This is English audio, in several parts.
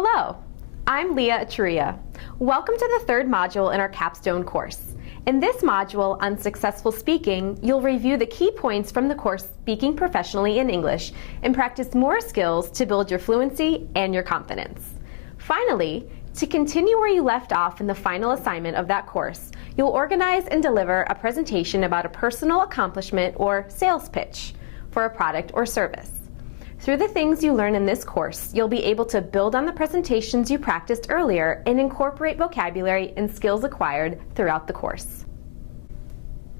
Hello, I'm Leah Achuria. Welcome to the third module in our Capstone course. In this module on successful speaking, you'll review the key points from the course Speaking Professionally in English and practice more skills to build your fluency and your confidence. Finally, to continue where you left off in the final assignment of that course, you'll organize and deliver a presentation about a personal accomplishment or sales pitch for a product or service. Through the things you learn in this course, you'll be able to build on the presentations you practiced earlier and incorporate vocabulary and skills acquired throughout the course.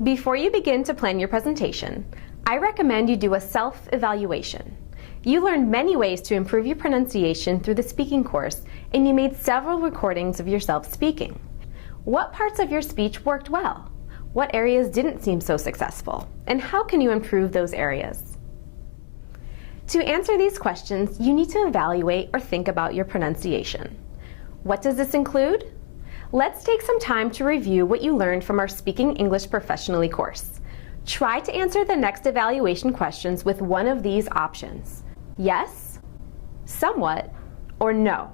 Before you begin to plan your presentation, I recommend you do a self-evaluation. You learned many ways to improve your pronunciation through the speaking course, and you made several recordings of yourself speaking. What parts of your speech worked well? What areas didn't seem so successful? And how can you improve those areas? To answer these questions, you need to evaluate or think about your pronunciation. What does this include? Let's take some time to review what you learned from our Speaking English Professionally course. Try to answer the next evaluation questions with one of these options: yes, somewhat, or no.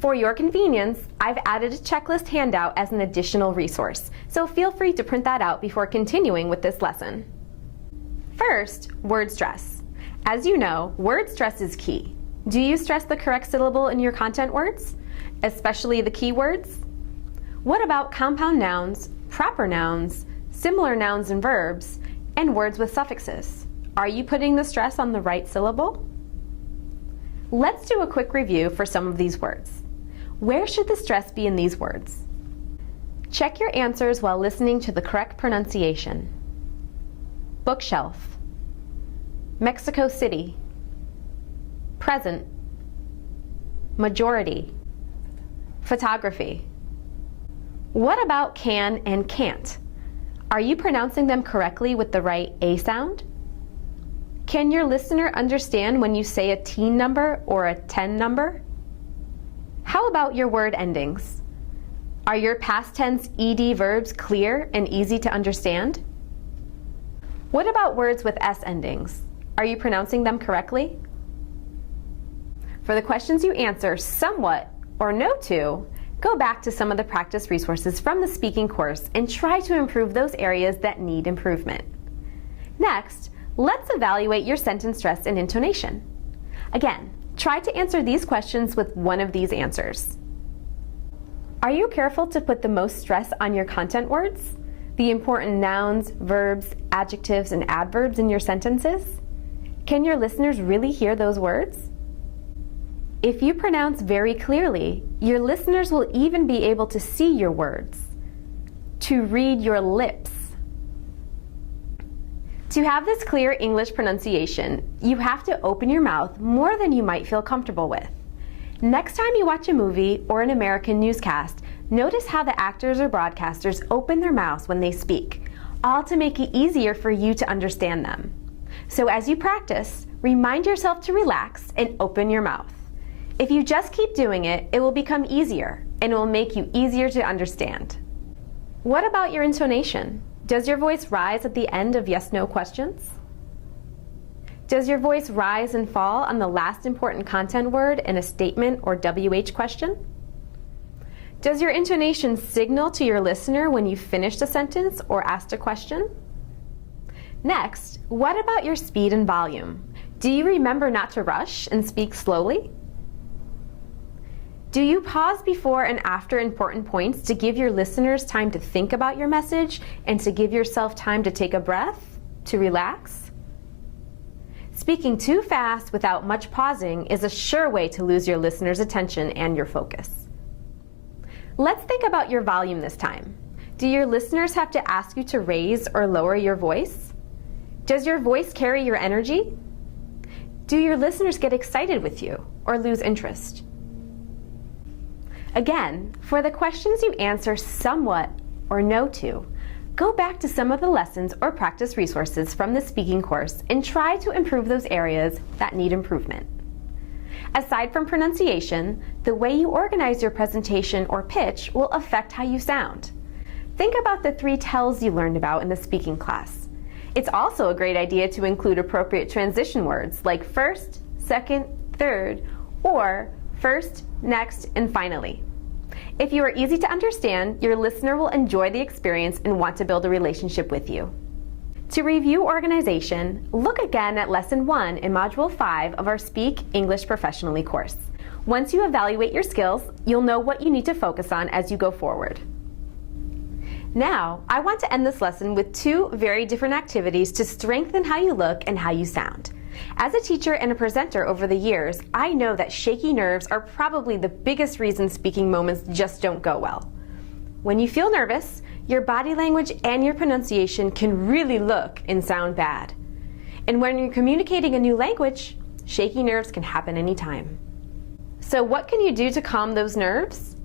For your convenience, I've added a checklist handout as an additional resource, so feel free to print that out before continuing with this lesson. First, word stress. As you know, word stress is key. Do you stress the correct syllable in your content words, especially the key words? What about compound nouns, proper nouns, similar nouns and verbs, and words with suffixes? Are you putting the stress on the right syllable? Let's do a quick review for some of these words. Where should the stress be in these words? Check your answers while listening to the correct pronunciation. Bookshelf, Mexico City, present, majority, photography. What about can and can't? Are you pronouncing them correctly with the right A sound? Can your listener understand when you say a teen number or a 10 number? How about your word endings? Are your past tense ED verbs clear and easy to understand? What about words with S endings? Are you pronouncing them correctly? For the questions you answer somewhat or no to, go back to some of the practice resources from the speaking course and try to improve those areas that need improvement. Next, let's evaluate your sentence stress and intonation. Again, try to answer these questions with one of these answers. Are you careful to put the most stress on your content words? The important nouns, verbs, adjectives, and adverbs in your sentences? Can your listeners really hear those words? If you pronounce very clearly, your listeners will even be able to see your words, to read your lips. To have this clear English pronunciation, you have to open your mouth more than you might feel comfortable with. Next time you watch a movie or an American newscast, notice how the actors or broadcasters open their mouths when they speak, all to make it easier for you to understand them. So as you practice, remind yourself to relax and open your mouth. If you just keep doing it, it will become easier and it will make you easier to understand. What about your intonation? Does your voice rise at the end of yes/no questions? Does your voice rise and fall on the last important content word in a statement or WH question? Does your intonation signal to your listener when you've finished a sentence or asked a question? Next, what about your speed and volume? Do you remember not to rush and speak slowly? Do you pause before and after important points to give your listeners time to think about your message and to give yourself time to take a breath, to relax? Speaking too fast without much pausing is a sure way to lose your listeners' attention and your focus. Let's think about your volume this time. Do your listeners have to ask you to raise or lower your voice? Does your voice carry your energy? Do your listeners get excited with you or lose interest? Again, for the questions you answer somewhat or no to, go back to some of the lessons or practice resources from the speaking course and try to improve those areas that need improvement. Aside from pronunciation, the way you organize your presentation or pitch will affect how you sound. Think about the 3 tells you learned about in the speaking class. It's also a great idea to include appropriate transition words like first, second, third, or first, next, and finally. If you are easy to understand, your listener will enjoy the experience and want to build a relationship with you. To review organization, look again at Lesson 1 in Module 5 of our Speak English Professionally course. Once you evaluate your skills, you'll know what you need to focus on as you go forward. Now, I want to end this lesson with 2 very different activities to strengthen how you look and how you sound. As a teacher and a presenter over the years, I know that shaky nerves are probably the biggest reason speaking moments just don't go well. When you feel nervous, your body language and your pronunciation can really look and sound bad. And when you're communicating a new language, shaky nerves can happen anytime. So what can you do to calm those nerves?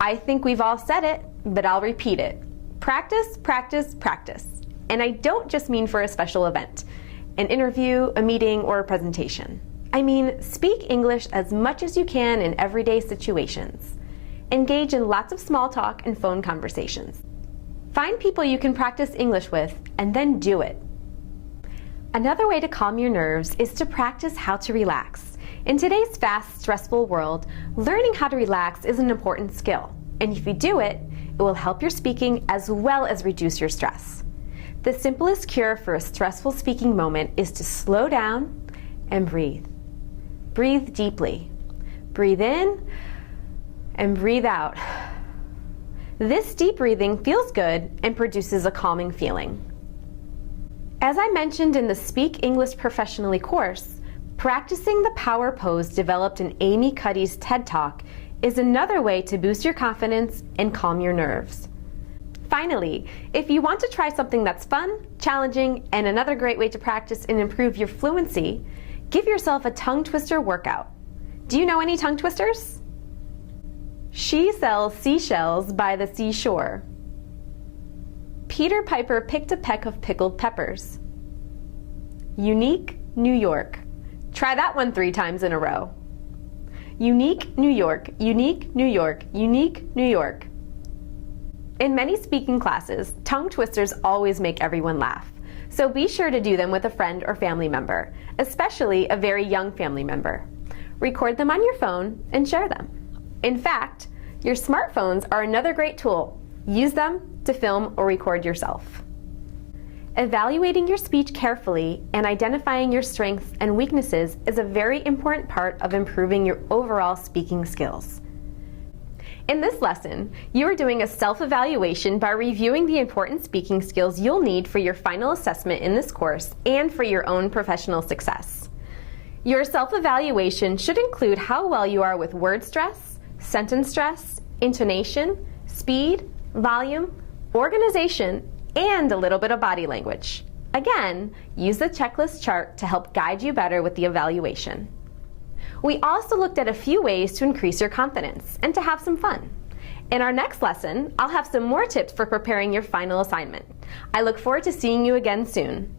I think we've all said it, but I'll repeat it. Practice, practice, practice. And I don't just mean for a special event, an interview, a meeting, or a presentation. I mean, speak English as much as you can in everyday situations. Engage in lots of small talk and phone conversations. Find people you can practice English with, and then do it. Another way to calm your nerves is to practice how to relax. In today's fast, stressful world, learning how to relax is an important skill. And if you do it, it will help your speaking as well as reduce your stress. The simplest cure for a stressful speaking moment is to slow down and breathe. Breathe deeply. Breathe in and breathe out. This deep breathing feels good and produces a calming feeling. As I mentioned in the Speak English Professionally course, practicing the power pose developed in Amy Cuddy's TED Talk is another way to boost your confidence and calm your nerves. Finally, if you want to try something that's fun, challenging, and another great way to practice and improve your fluency, give yourself a tongue twister workout. Do you know any tongue twisters? She sells seashells by the seashore. Peter Piper picked a peck of pickled peppers. Unique New York. Try that one 3 times in a row. Unique New York, unique New York, unique New York. In many speaking classes, tongue twisters always make everyone laugh. So be sure to do them with a friend or family member, especially a very young family member. Record them on your phone and share them. In fact, your smartphones are another great tool. Use them to film or record yourself. Evaluating your speech carefully and identifying your strengths and weaknesses is a very important part of improving your overall speaking skills. In this lesson, you are doing a self-evaluation by reviewing the important speaking skills you'll need for your final assessment in this course and for your own professional success. Your self-evaluation should include how well you are with word stress, sentence stress, intonation, speed, volume, organization, and a little bit of body language. Again, use the checklist chart to help guide you better with the evaluation. We also looked at a few ways to increase your confidence and to have some fun. In our next lesson, I'll have some more tips for preparing your final assignment. I look forward to seeing you again soon.